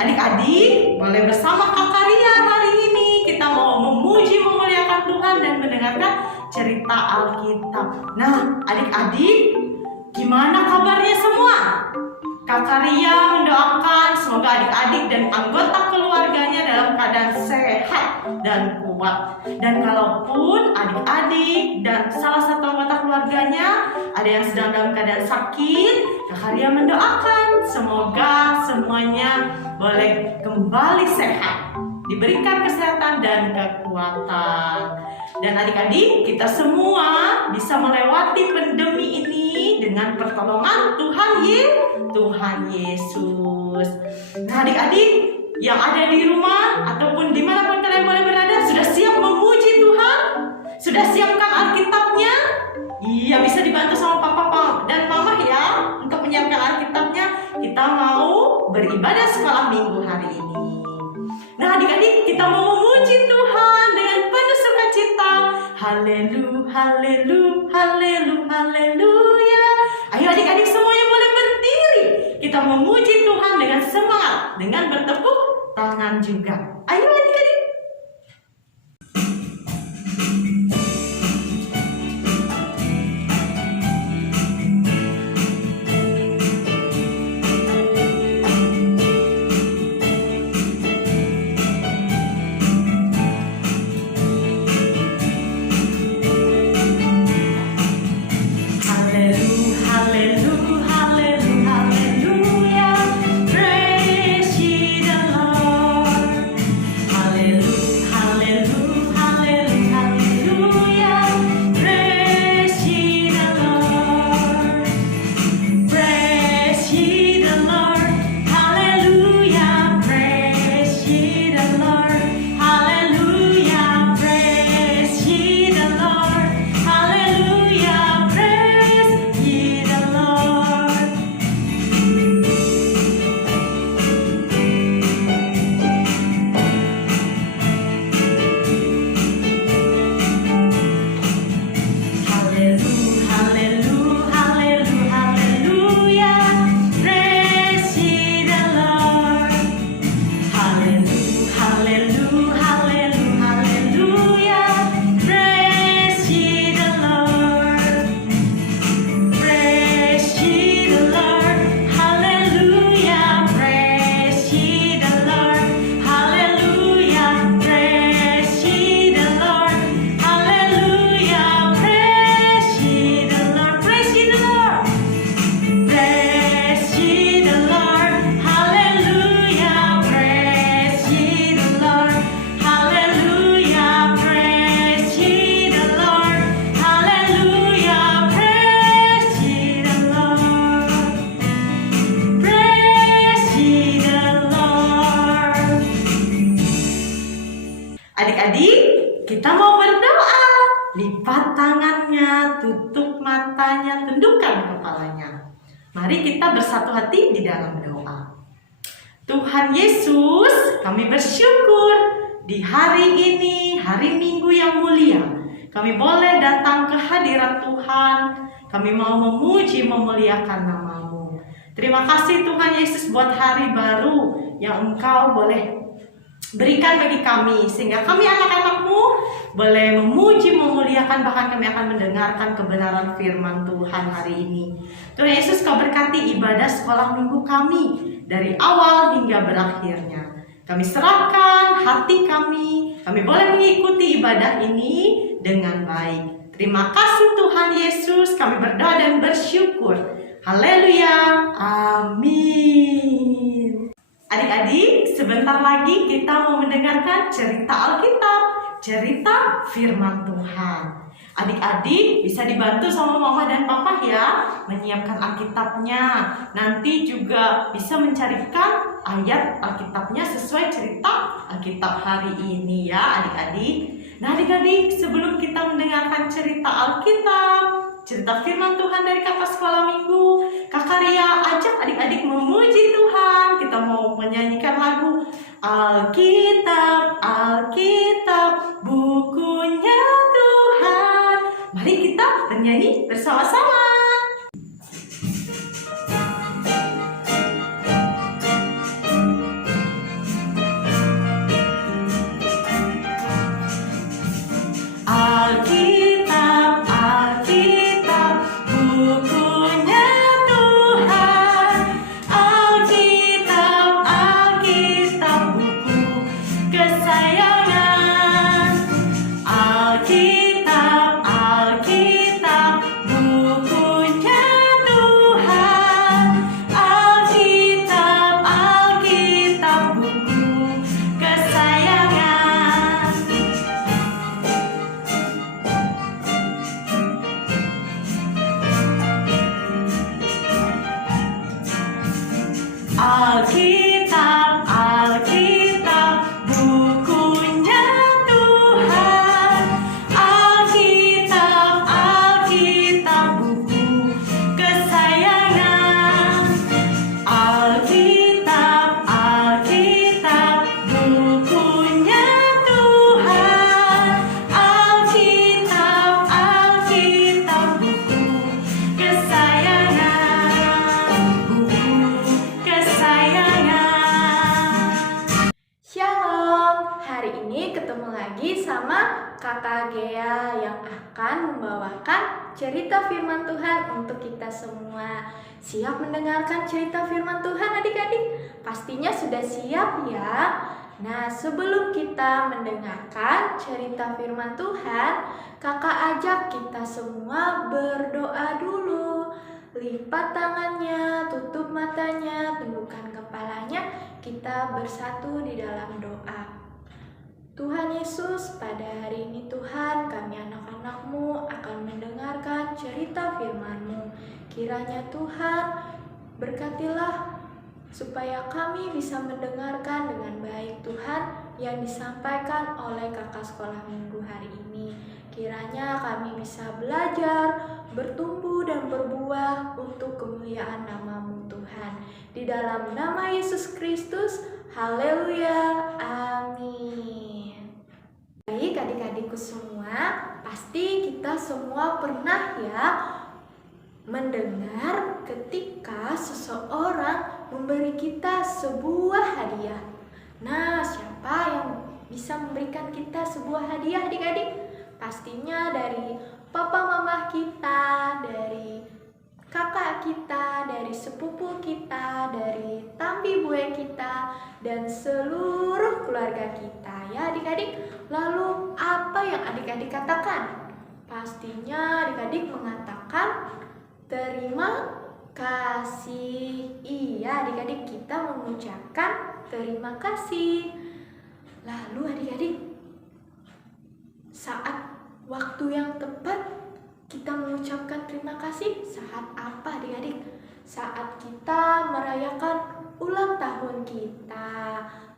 Adik-adik boleh bersama Kak Karya hari ini. Kita mau memuji memuliakan Tuhan dan mendengarkan cerita Alkitab. Nah, adik-adik, gimana kabarnya semua? Kak Karya mendoakan semoga adik-adik dan anggota keluarganya dalam keadaan sehat dan kuat. Dan kalaupun adik-adik dan salah satu anggota keluarganya ada yang sedang dalam keadaan sakit, Kak Karya mendoakan semoga semuanya boleh kembali sehat, diberikan kesehatan dan kekuatan. Dan adik-adik, kita semua bisa melewati pandemi ini dengan pertolongan Tuhan Yesus. Nah, adik-adik yang ada di rumah ataupun dimanapun kalian boleh berada, sudah siap memuji Tuhan? Sudah siapkan Alkitabnya? Iya, bisa dibantu sama papa dan mama ya untuk menyiapkan Alkitabnya. Kita mau beribadah sekolah minggu hari ini. Nah, adik-adik, kita mau memuji Tuhan dengan penuh sukacita. Haleluya, haleluya, haleluya, haleluya. Ayo adik-adik semuanya boleh berdiri. Kita memuji Tuhan dengan semangat, dengan bertepuk tangan juga. Ayo adik-adik. Adik-adik, kita mau berdoa. Lipat tangannya, tutup matanya, tundukkan kepalanya. Mari kita bersatu hati di dalam doa. Tuhan Yesus, kami bersyukur di hari ini, hari Minggu yang mulia. Kami boleh datang ke hadirat Tuhan. Kami mau memuji, memuliakan nama-Mu. Terima kasih Tuhan Yesus buat hari baru yang Engkau boleh berikan bagi kami, sehingga kami anak-anak-Mu boleh memuji, memuliakan, bahkan kami akan mendengarkan kebenaran firman Tuhan hari ini. Tuhan Yesus, Kau berkati ibadah sekolah minggu kami dari awal hingga berakhirnya. Kami serahkan hati kami boleh mengikuti ibadah ini dengan baik. Terima kasih Tuhan Yesus, kami berdoa dan bersyukur. Haleluya, amin. Adik-adik, sebentar lagi kita mau mendengarkan cerita Alkitab, cerita firman Tuhan. Adik-adik bisa dibantu sama mama dan papa ya menyiapkan Alkitabnya. Nanti juga bisa mencarikan ayat Alkitabnya sesuai cerita Alkitab hari ini ya adik-adik. Nah adik-adik, sebelum kita mendengarkan cerita Alkitab, cerita firman Tuhan dari kakak sekolah minggu, Kakak Ria ajak adik-adik memuji Tuhan. Kita mau menyanyikan lagu Alkitab, Alkitab, bukunya Tuhan. Mari kita bernyanyi bersama-sama. Alkitab, Alkitab, bukunya Tuhan. Alkitab, Alkitab, buku kesayangan. Alkitab, Alkitab, bukunya Tuhan. Alkitab, Alkitab, buku kesayangan. Alkitab, Alkitab, bukunya Tuhan. Alkitab, Alkitab, buku kesayangan. Alkitab, Alkitab, bukunya Tuhan. Alkitab, Alkitab, buku kesayangan. Buku kesayangan. Shalom, hari ini ketemu lagi sama Kakak Gea yang akan membawakan cerita firman Tuhan untuk kita semua. Siap mendengarkan cerita firman Tuhan adik-adik? Pastinya sudah siap ya. Nah, sebelum kita mendengarkan cerita firman Tuhan, kakak ajak kita semua berdoa dulu. Lipat tangannya, tutup matanya, tundukkan kepalanya, kita bersatu di dalam doa. Tuhan Yesus, pada hari ini Tuhan, kami anak-anak-Mu akan mendengarkan cerita firman-Mu. Kiranya Tuhan, berkatilah supaya kami bisa mendengarkan dengan baik Tuhan yang disampaikan oleh kakak sekolah minggu hari ini. Kiranya kami bisa belajar, bertumbuh dan berbuah untuk kemuliaan nama-Mu Tuhan. Di dalam nama Yesus Kristus, haleluya, amin. Baik adik-adikku semua, pasti kita semua pernah ya mendengar ketika seseorang memberi kita sebuah hadiah. Nah, siapa yang bisa memberikan kita sebuah hadiah adik-adik? Pastinya dari papa mama kita, dari kakak kita, dari sepupu kita, dari tambi bue kita, dan seluruh keluarga kita ya adik-adik. Lalu apa yang adik-adik katakan? Pastinya adik-adik mengatakan terima kasih. Iya adik-adik, kita mengucapkan terima kasih. Lalu adik-adik, saat waktu yang tepat kita mengucapkan terima kasih saat apa adik-adik? Saat kita merayakan ulang tahun kita,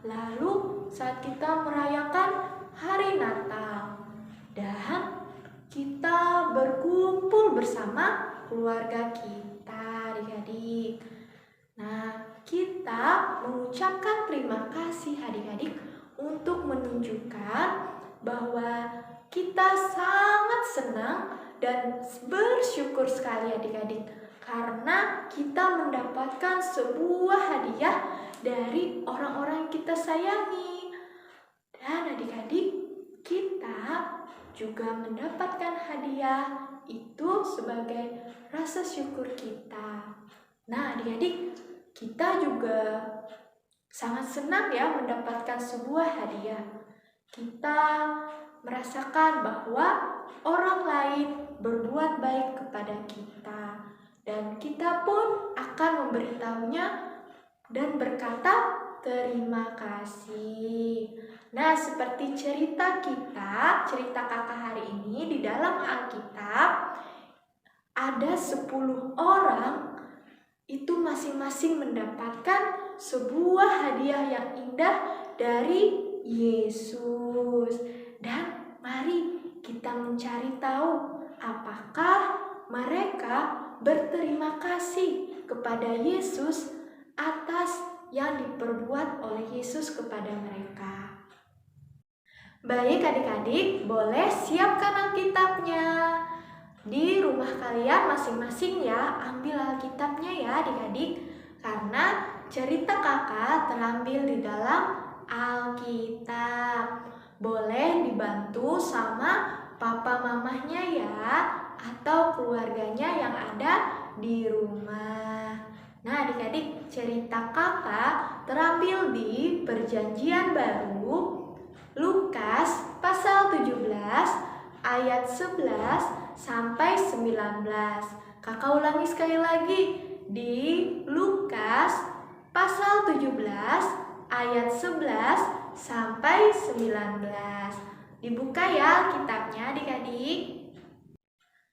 lalu saat kita merayakan hari Natal, dan kita berkumpul bersama keluarga kita adik-adik. Nah, kita mengucapkan terima kasih adik-adik untuk menunjukkan bahwa kita sangat senang dan bersyukur sekali adik-adik karena kita mendapatkan sebuah hadiah dari orang-orang yang kita sayangi. Dan adik-adik, kita juga mendapatkan hadiah itu sebagai rasa syukur kita. Nah adik-adik, kita juga sangat senang ya mendapatkan sebuah hadiah. Kita merasakan bahwa orang lain berbuat baik kepada kita, dan kita pun akan memberitahunya dan berkata terima kasih. Nah, seperti cerita kakak hari ini di dalam Alkitab, ada 10 orang itu masing-masing mendapatkan sebuah hadiah yang indah dari Yesus. Dan mari kita mencari tahu apakah mereka berterima kasih kepada Yesus atas yang diperbuat oleh Yesus kepada mereka. Baik adik-adik, boleh siapkan Alkitabnya. Di rumah kalian masing-masing ya, ambil Alkitabnya ya adik-adik, karena cerita kakak terambil di dalam Alkitab. Boleh dibantu sama papa mamahnya ya, atau keluarganya yang ada di rumah. Nah adik-adik, cerita kakak terambil di Perjanjian Baru, Lukas pasal 17 ayat 11 sampai 19. Kakak ulangi sekali lagi, di Lukas pasal 17 ayat 11 sampai 19. Dibuka ya Alkitabnya adik-adik.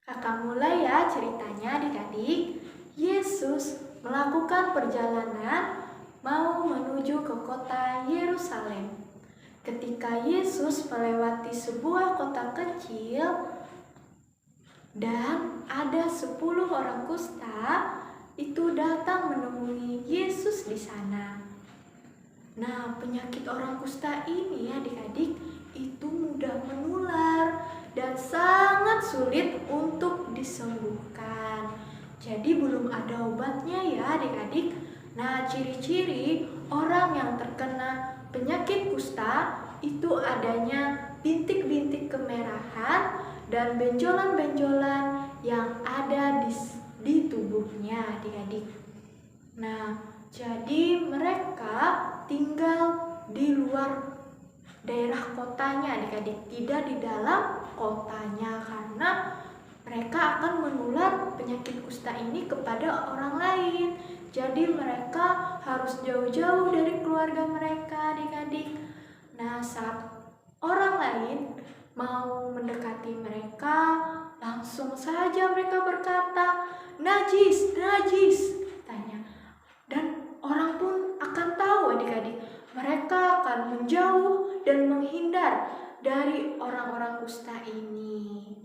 Kakak mulai ya ceritanya adik-adik. Yesus melakukan perjalanan mau menuju ke kota Yerusalem. Ketika Yesus melewati sebuah kota kecil dan ada 10 orang kusta itu datang menemui Yesus di sana. Nah, penyakit orang kusta ini adik-adik itu mudah menular dan sangat sulit untuk disembuhkan. Jadi belum ada obatnya ya adik-adik. Nah, ciri-ciri orang yang terkena penyakit kusta itu adanya bintik-bintik kemerahan dan benjolan-benjolan yang ada di tubuhnya adik-adik. Nah, jadi mereka tinggal di luar daerah kotanya adik-adik, tidak di dalam kotanya, karena mereka akan menular penyakit kusta ini kepada orang lain. Jadi mereka harus jauh-jauh dari keluarga mereka adik-adik. Nah, saat orang lain mau mendekati mereka, langsung saja mereka berkata, "Najis, najis," tanya. Dan orang pun akan tahu adik-adik, mereka akan menjauh dan menghindar dari orang-orang kusta ini.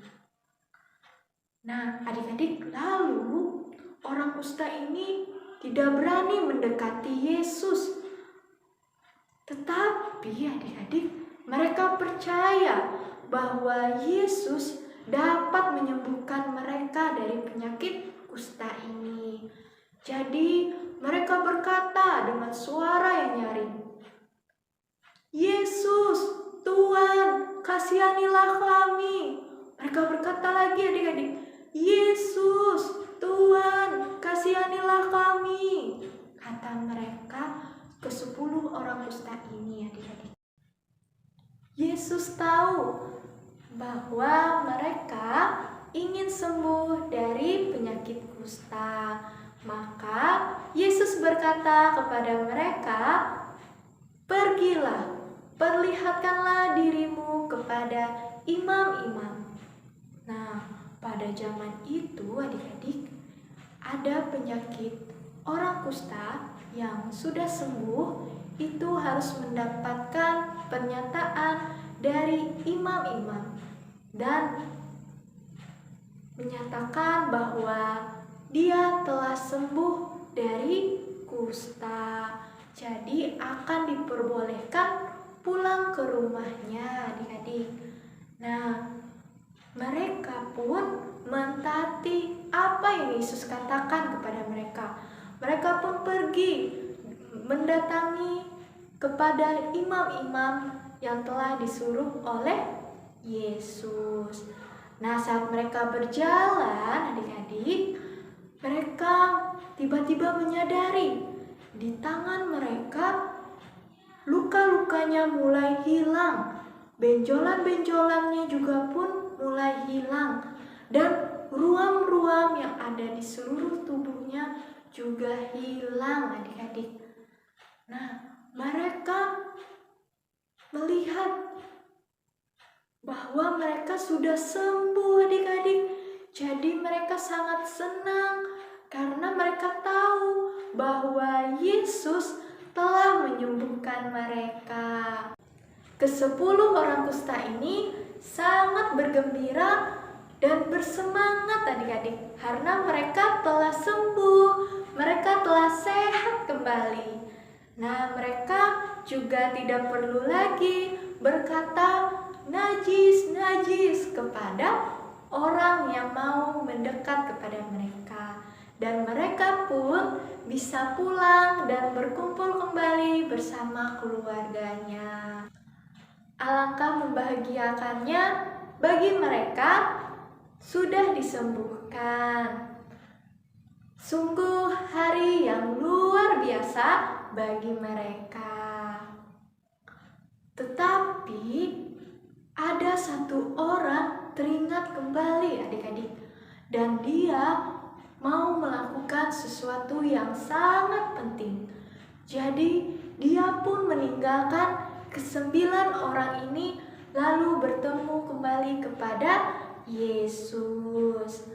Nah, adik-adik, lalu orang kusta ini tidak berani mendekati Yesus. Tetapi adik-adik, mereka percaya bahwa Yesus dapat menyembuhkan mereka dari penyakit kusta ini. Jadi mereka berkata dengan suara yang nyaring, "Yesus, Tuhan, kasihanilah kami." Mereka berkata lagi adik-adik, "Yesus, Tuhan, kasihanilah kami," kata mereka ke 10 orang kusta ini adik-adik. Yesus tahu bahwa mereka ingin sembuh dari penyakit kusta. Maka Yesus berkata kepada mereka, "Pergilah, perlihatkanlah dirimu kepada imam-imam." Nah, pada zaman itu adik-adik, ada penyakit orang kusta yang sudah sembuh itu harus mendapatkan pernyataan dari imam-imam dan menyatakan bahwa dia telah sembuh dari kusta. Jadi akan diperbolehkan pulang ke rumahnya adik-adik. Nah, mereka pun mentaati apa yang Yesus katakan kepada mereka. Mereka pun pergi mendatangi kepada imam-imam yang telah disuruh oleh Yesus. Nah, saat mereka berjalan adik-adik, mereka tiba-tiba menyadari di tangan mereka semuanya mulai hilang. Benjolan-benjolannya juga pun mulai hilang. Dan ruam-ruam yang ada di seluruh tubuhnya juga hilang, adik-adik. Nah, mereka melihat bahwa mereka sudah sembuh, adik-adik. Jadi mereka sangat senang karena mereka tahu bahwa Yesus telah menyembuhkan mereka. Ke-10 orang kusta ini sangat bergembira dan bersemangat, adik-adik, karena mereka telah sembuh, mereka telah sehat kembali. Nah, mereka juga tidak perlu lagi berkata najis, najis kepada orang yang mau mendekat kepada mereka. Dan mereka pun bisa pulang dan berkumpul kembali bersama keluarganya. Alangkah membahagiakannya bagi mereka sudah disembuhkan. Sungguh hari yang luar biasa bagi mereka. Tetapi ada satu orang teringat kembali, adik-adik, dan dia mau melakukan sesuatu yang sangat penting. Jadi dia pun meninggalkan ke-9 orang ini lalu bertemu kembali kepada Yesus,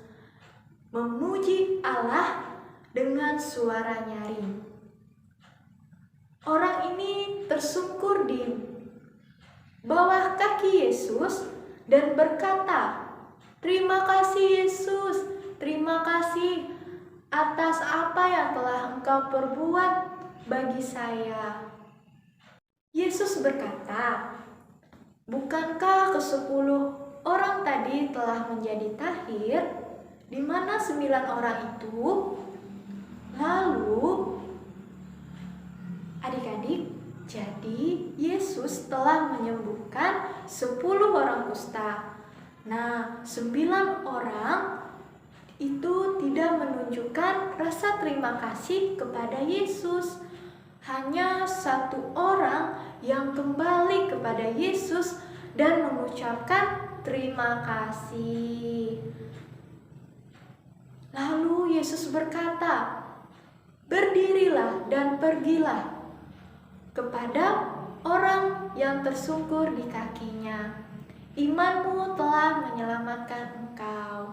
memuji Allah dengan suara nyaring. Orang ini tersungkur di bawah kaki Yesus dan berkata, "Terima kasih Yesus, terima kasih atas apa yang telah Engkau perbuat bagi saya." Yesus berkata, "Bukankah ke-10 orang tadi telah menjadi tahir, di mana 9 orang itu?" Lalu, adik-adik, jadi Yesus telah menyembuhkan 10 orang kusta. Nah, 9 orang itu tidak menunjukkan rasa terima kasih kepada Yesus. Hanya 1 orang yang kembali kepada Yesus dan mengucapkan terima kasih. Lalu Yesus berkata, "Berdirilah dan pergilah," kepada orang yang tersungkur di kakinya. "Imanmu telah menyelamatkan engkau."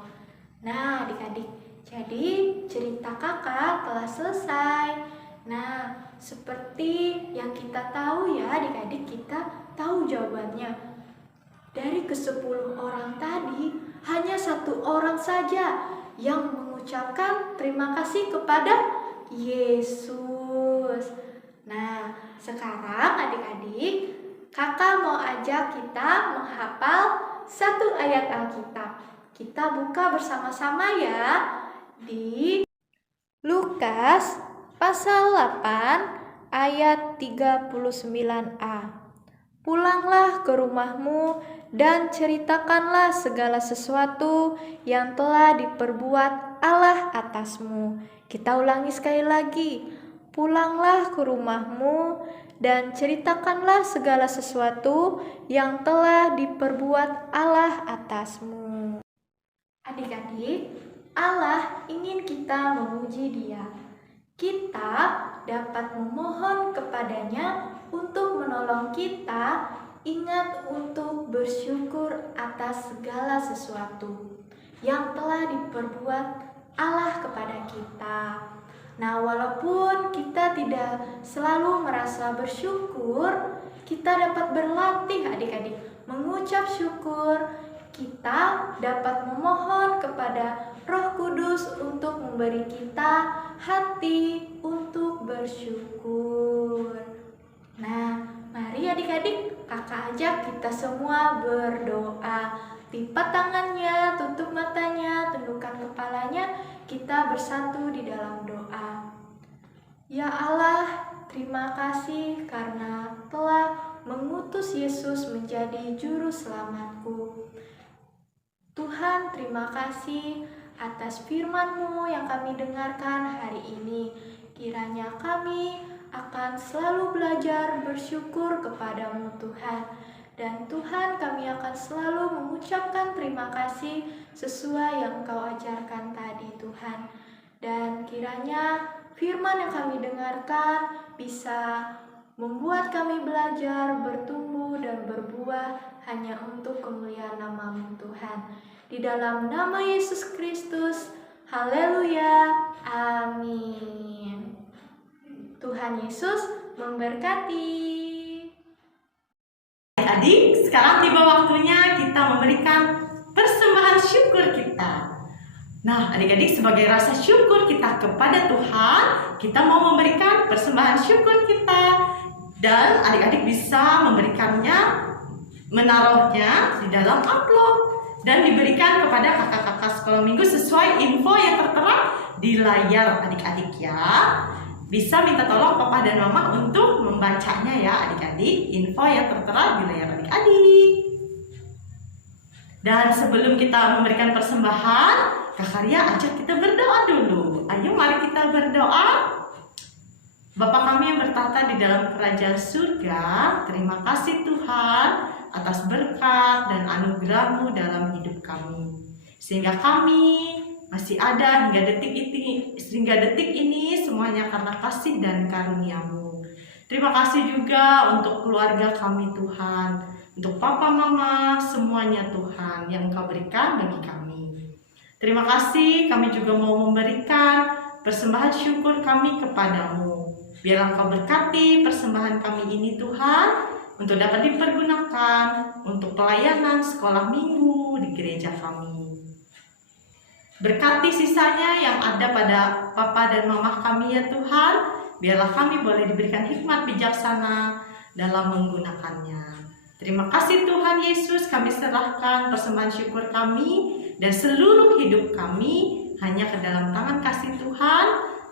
Nah, adik-adik, jadi cerita kakak telah selesai. Nah, seperti yang kita tahu ya, adik-adik, kita tahu jawabannya. Dari ke-10 orang tadi, hanya 1 orang saja yang mengucapkan terima kasih kepada Yesus. Nah, sekarang adik-adik, kakak mau ajak kita menghafal 1 ayat Alkitab. Kita buka bersama-sama ya di Lukas pasal 8 ayat 39a. "Pulanglah ke rumahmu dan ceritakanlah segala sesuatu yang telah diperbuat Allah atasmu." Kita ulangi sekali lagi. "Pulanglah ke rumahmu dan ceritakanlah segala sesuatu yang telah diperbuat Allah atasmu." Adik-adik, Allah ingin kita memuji Dia. Kita dapat memohon kepadanya untuk menolong kita ingat untuk bersyukur atas segala sesuatu yang telah diperbuat Allah kepada kita. Nah, walaupun kita tidak selalu merasa bersyukur, kita dapat berlatih, adik-adik, mengucap syukur. Kita dapat memohon kepada Roh Kudus untuk memberi kita hati untuk bersyukur. Nah, mari adik-adik, kakak ajak kita semua berdoa. Lipat tangannya, tutup matanya, tundukkan kepalanya, kita bersatu di dalam doa. Ya Allah, terima kasih karena telah mengutus Yesus menjadi juru selamatku. Tuhan, terima kasih atas firman-Mu yang kami dengarkan hari ini. Kiranya kami akan selalu belajar bersyukur kepadamu Tuhan. Dan Tuhan, kami akan selalu mengucapkan terima kasih sesuai yang Kau ajarkan tadi Tuhan. Dan kiranya firman yang kami dengarkan bisa membuat kami belajar, bertumbuh dan berbuah hanya untuk kemuliaan nama-Mu Tuhan. Di dalam nama Yesus Kristus, haleluya, amin. Tuhan Yesus memberkati. Adik-adik, sekarang tiba waktunya kita memberikan persembahan syukur kita. Nah, adik-adik, sebagai rasa syukur kita kepada Tuhan, kita mau memberikan persembahan syukur kita. Dan adik-adik bisa memberikannya, menaruhnya di dalam amplop dan diberikan kepada kakak-kakak sekolah minggu sesuai info yang tertera di layar adik-adik ya. Bisa minta tolong papa dan mama untuk membacanya ya adik-adik, info yang tertera di layar adik-adik. Dan sebelum kita memberikan persembahan, Kak Karya ajak kita berdoa dulu. Ayo mari kita berdoa. Bapa kami yang bertata di dalam kerajaan surga, terima kasih Tuhan atas berkat dan anugerah-Mu dalam hidup kami. Sehingga kami masih ada hingga detik ini semuanya karena kasih dan karunia-Mu. Terima kasih juga untuk keluarga kami Tuhan, untuk papa mama semuanya Tuhan yang Engkau berikan bagi kami. Terima kasih, kami juga mau memberikan persembahan syukur kami kepadamu. Biarlah Engkau berkati persembahan kami ini Tuhan, untuk dapat dipergunakan untuk pelayanan sekolah minggu di gereja kami. Berkati sisanya yang ada pada papa dan mama kami ya Tuhan, biarlah kami boleh diberikan hikmat bijaksana dalam menggunakannya. Terima kasih Tuhan Yesus, kami serahkan persembahan syukur kami dan seluruh hidup kami hanya ke dalam tangan kasih Tuhan,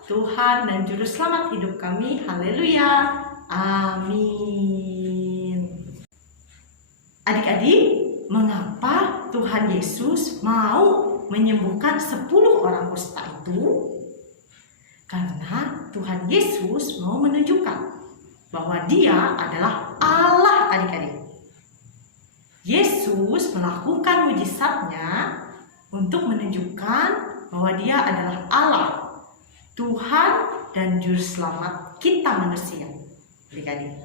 Tuhan dan Juru Selamat hidup kami. Haleluya, amin. Adik-adik, mengapa Tuhan Yesus mau menyembuhkan 10 orang kusta itu? Karena Tuhan Yesus mau menunjukkan bahwa Dia adalah Allah adik-adik. Yesus melakukan mujizatnya untuk menunjukkan bahwa Dia adalah Allah, Tuhan dan Juru Selamat kita manusia, adik-adik.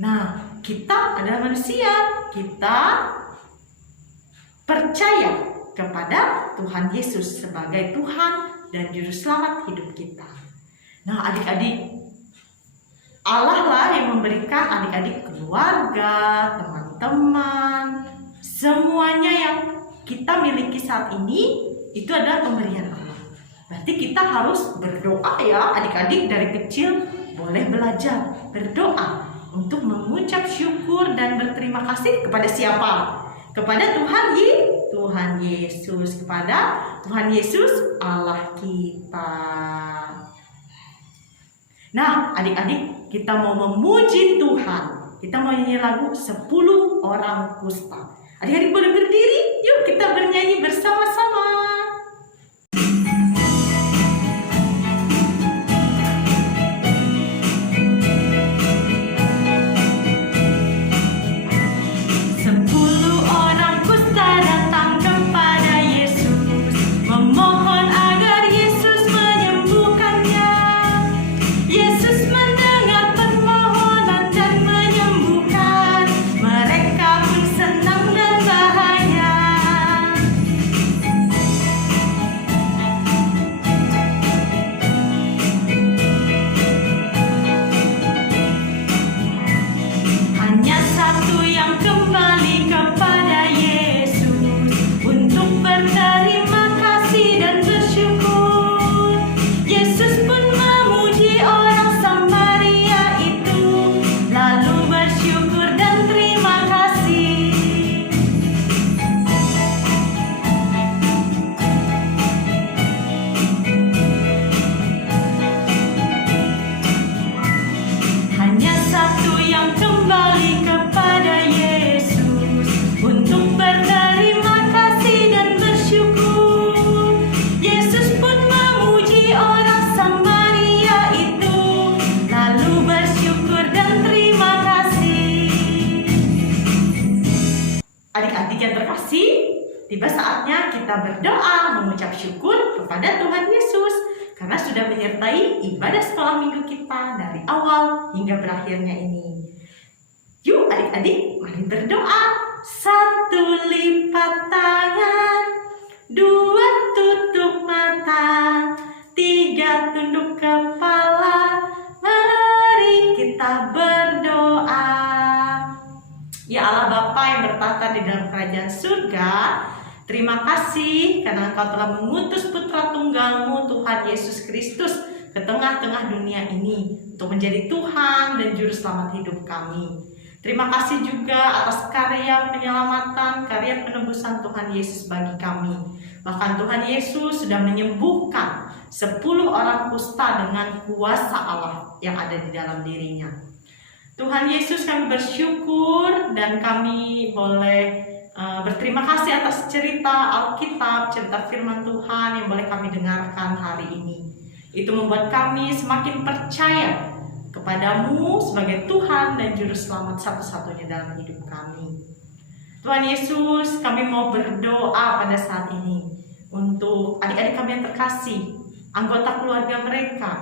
Nah, kita adalah manusia, kita percaya kepada Tuhan Yesus sebagai Tuhan dan Juru Selamat hidup kita. Nah, adik-adik, Allah lah yang memberikan adik-adik keluarga, teman-teman, semuanya yang kita miliki saat ini itu adalah pemberian Allah. Berarti kita harus berdoa ya adik-adik, dari kecil boleh belajar berdoa untuk mengucap syukur dan berterima kasih kepada siapa? Kepada Tuhan Yesus, kepada Tuhan Yesus Allah kita. Nah, adik-adik, kita mau memuji Tuhan. Kita mau nyanyi lagu 10 orang kusta. Adik-adik boleh berdiri? Yuk kita bernyanyi bersama-sama. kasih, tiba saatnya kita berdoa mengucap syukur kepada Tuhan Yesus karena sudah menyertai ibadah sekolah minggu kita dari awal hingga berakhirnya ini. Yuk adik-adik, mari berdoa. 1 lipat tangan, 2 tutup mata, 3 tunduk kepala. Mari kita berdoa. Ya Allah Bapa yang bertata di dalam kerajaan surga, terima kasih karena Engkau telah mengutus putra tunggal-Mu Tuhan Yesus Kristus ke tengah-tengah dunia ini untuk menjadi Tuhan dan Juru Selamat hidup kami. Terima kasih juga atas karya penyelamatan, karya penebusan Tuhan Yesus bagi kami. Bahkan Tuhan Yesus sudah menyembuhkan 10 orang kusta dengan kuasa Allah yang ada di dalam dirinya. Tuhan Yesus, kami bersyukur dan kami boleh berterima kasih atas cerita Alkitab, cerita firman Tuhan yang boleh kami dengarkan hari ini. Itu membuat kami semakin percaya kepada-Mu sebagai Tuhan dan Juru Selamat satu-satunya dalam hidup kami. Tuhan Yesus, kami mau berdoa pada saat ini untuk adik-adik kami yang terkasih, anggota keluarga mereka,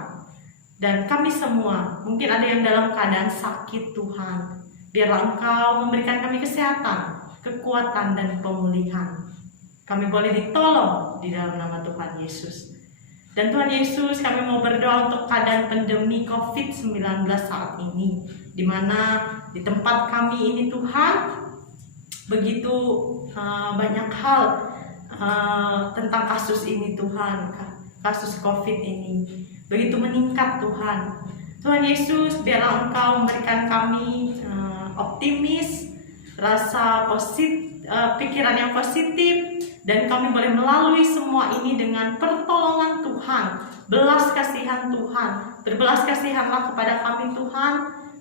dan kami semua. Mungkin ada yang dalam keadaan sakit, Tuhan. Biarlah Engkau memberikan kami kesehatan, kekuatan, dan pemulihan. Kami boleh ditolong di dalam nama Tuhan Yesus. Dan Tuhan Yesus, kami mau berdoa untuk keadaan pandemi COVID-19 saat ini, di mana di tempat kami ini Tuhan, begitu banyak hal tentang kasus ini Tuhan, kasus COVID ini, begitu meningkat Tuhan. Tuhan Yesus, biarlah Engkau memberikan kami optimis, rasa positif, pikiran yang positif, dan kami boleh melalui semua ini dengan pertolongan Tuhan, belas kasihan Tuhan. Berbelas kasihanlah kepada kami Tuhan,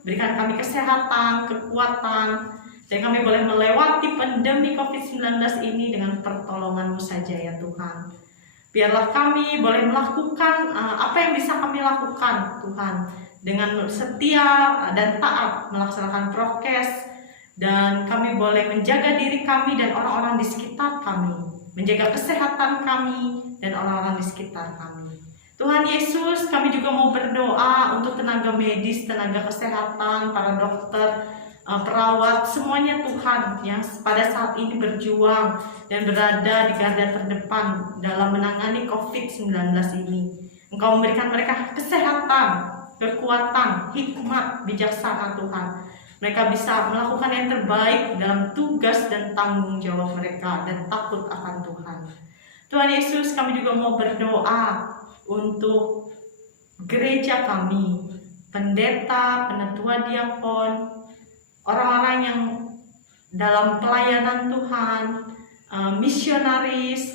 berikan kami kesehatan, kekuatan, dan kami boleh melewati pandemi COVID-19 ini dengan pertolongan-Mu saja ya Tuhan. Biarlah kami boleh melakukan apa yang bisa kami lakukan Tuhan, dengan setia dan taat melaksanakan prokes, dan kami boleh menjaga diri kami dan orang-orang di sekitar kami, menjaga kesehatan kami dan orang-orang di sekitar kami. Tuhan Yesus, kami juga mau berdoa untuk tenaga medis, tenaga kesehatan, para dokter, perawat, semuanya Tuhan yang pada saat ini berjuang dan berada di garda terdepan dalam menangani COVID-19 ini. Engkau memberikan mereka kesehatan, kekuatan, hikmat, bijaksana Tuhan. Mereka bisa melakukan yang terbaik dalam tugas dan tanggung jawab mereka dan takut akan Tuhan. Tuhan Yesus, kami juga mau berdoa untuk gereja kami, pendeta, penatua diakon, orang-orang yang dalam pelayanan Tuhan, misionaris,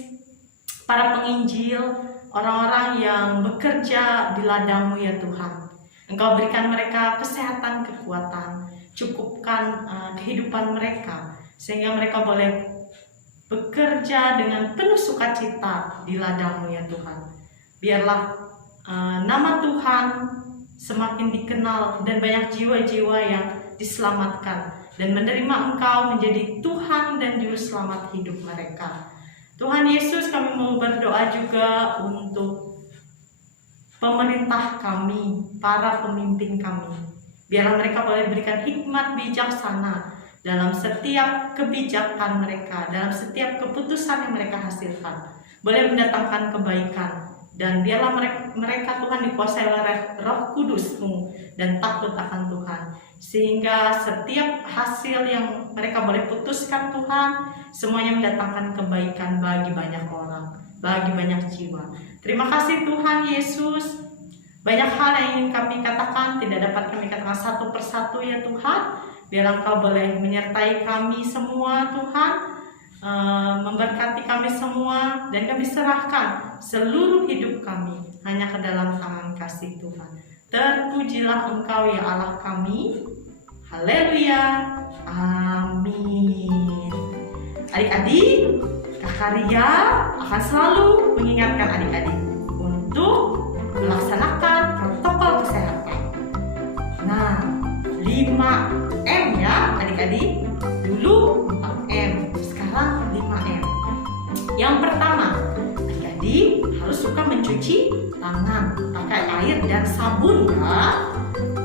para penginjil, orang-orang yang bekerja di ladang-Mu ya Tuhan. Engkau berikan mereka kesehatan, kekuatan, cukupkan kehidupan mereka, sehingga mereka boleh bekerja dengan penuh sukacita di ladang-Mu ya Tuhan. Biarlah nama Tuhan semakin dikenal dan banyak jiwa-jiwa yang diselamatkan dan menerima Engkau menjadi Tuhan dan Juru Selamat hidup mereka. Tuhan Yesus, kami mau berdoa juga untuk pemerintah kami, para pemimpin kami. Biarlah mereka boleh berikan hikmat bijaksana dalam setiap kebijakan mereka, dalam setiap keputusan yang mereka hasilkan. Boleh mendatangkan kebaikan. Dan biarlah mereka Tuhan dikuasai oleh Roh Kudus-Mu dan takut akan Tuhan. Sehingga setiap hasil yang mereka boleh putuskan Tuhan, semuanya mendatangkan kebaikan bagi banyak orang, bagi banyak jiwa. Terima kasih Tuhan Yesus. Banyak hal yang ingin kami katakan, tidak dapat kami katakan satu persatu ya Tuhan. Biar Engkau boleh menyertai kami semua Tuhan, memberkati kami semua, dan kami serahkan seluruh hidup kami hanya ke dalam tangan kasih Tuhan. Terpujilah Engkau ya Allah kami. Haleluya. Amin. Adik-adik, Kak Ria akan selalu mengingatkan adik-adik untuk melaksanakan protokol kesehatan. Nah, 5M ya adik-adik. Dulu 4M, sekarang Yang pertama, adik-adik harus suka mencuci tangan pakai air dan sabun ya.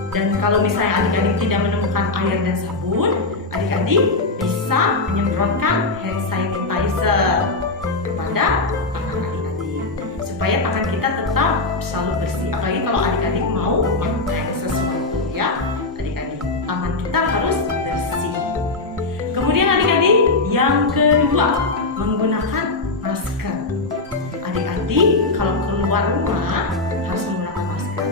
Dan kalau misalnya adik-adik tidak menemukan air dan sabun, adik-adik bisa menyemprotkan hand sanitizer kepada tangan adik-adik supaya tangan kita tetap selalu bersih. Apalagi kalau adik-adik mau makan sesuatu ya, adik-adik tangan kita harus bersih. Kemudian adik-adik yang kedua, menggunakan masker. Adik-adik kalau keluar rumah harus menggunakan masker.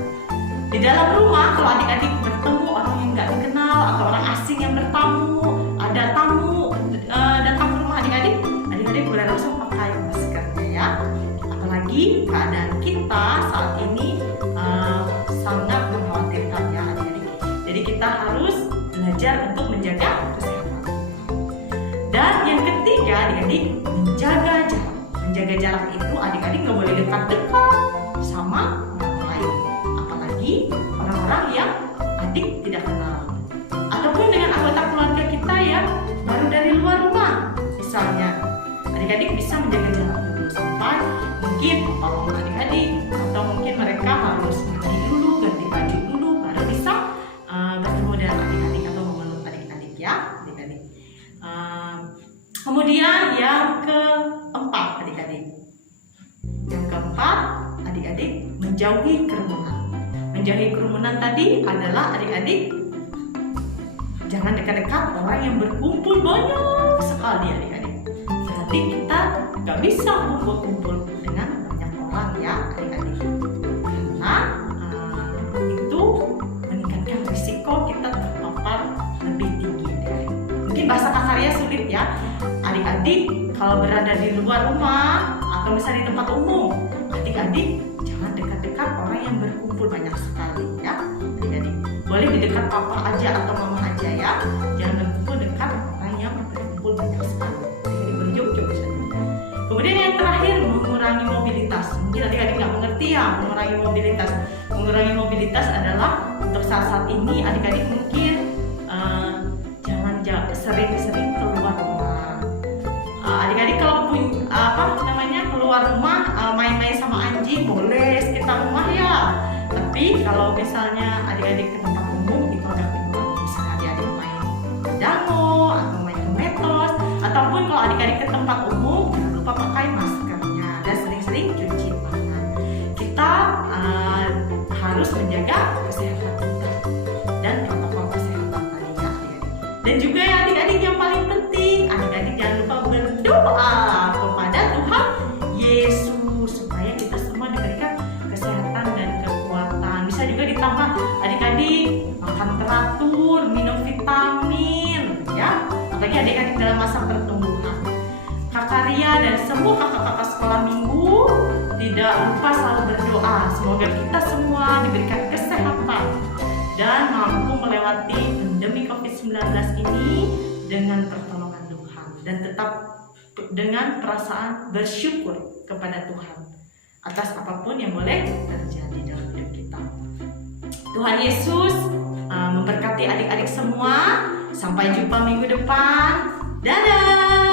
Di dalam rumah kalau adik-adik bertemu orang yang nggak dikenal atau orang asing yang bertamu, ada tamu datang ke rumah adik-adik boleh langsung pakai maskernya ya. Apalagi keadaan kita saat ini sangat mengkhawatirkan ya adik-adik. Jadi kita harus belajar untuk menjaga kesehatan. Dan yang ketiga adik-adik menjaga jarak. Menjaga jarak itu adik-adik nggak boleh dekat-dekat sama orang lain. Apalagi orang-orang yang adik tidak kenal. Ataupun dengan anggota keluarga kita yang baru dari luar rumah. Misalnya, adik-adik bisa menjaga jarak dulu sampai mungkin papa mama adik-adik atau mungkin mereka harus mandi dulu, ganti baju dulu baru bisa bertemu dengan adik-adik atau memeluk adik-adik ya, adik-adik. Kemudian yang keempat adik-adik. Yang keempat, adik-adik menjauhi kerumunan. Menjauhi kerumunan tadi adalah adik-adik jangan dekat-dekat orang yang berkumpul banyak sekali adik-adik. Berarti kita nggak bisa kumpul-kumpul dengan banyak orang ya adik-adik. Karena itu meningkatkan risiko kita terpapar lebih tinggi adik-adik. Mungkin bahasa kasarnya sulit ya. Adik-adik kalau berada di luar rumah atau misalnya di tempat umum, adik-adik jangan dekat-dekat orang yang berkumpul banyak sekali ya adik-adik. Boleh di dekat papa aja atau mama aja ya, jangan berkumpul dekat orang yang berkumpul banyak sekali. Adik-adik boleh jauh-jauh saja. Kemudian yang terakhir, mengurangi mobilitas. Mungkin adik-adik nggak mengerti ya mengurangi mobilitas. Mengurangi mobilitas adalah untuk saat-saat ini adik-adik mungkin jangan sering-sering keluar rumah. Adik-adik kalau keluar rumah main-main sama anjing boleh sekitar rumah ya. Tapi kalau misalnya adik-adik ke tempat umum itu agak kurang. Misalnya adik-adik main dango atau main metos, ataupun kalau adik-adik ke tempat umum jangan lupa pakai maskernya dan sering-sering cuci tangan. Kita harus menjaga kesehatan kita dan protokol kesehatan tadinya adik-adik. Dan juga ya adik-adik yang paling penting, adik-adik jangan lupa berdoa kepada Tuhan Yesus supaya kita semua diberikan kesehatan dan kekuatan. Bisa juga ditambah adik-adik makan teratur, minum vitamin ya. Apalagi adik-adik dalam masa pertumbuhan. Kak Ria dan semua kakak-kakak sekolah minggu tidak lupa selalu berdoa. Semoga kita semua diberikan kesehatan dan mampu melewati pandemi COVID-19 ini dengan pertolongan Tuhan dan tetap dengan perasaan bersyukur kepada Tuhan atas apapun yang boleh terjadi dalam hidup kita. Tuhan Yesus memberkati adik-adik semua. Sampai jumpa minggu depan. Dadah.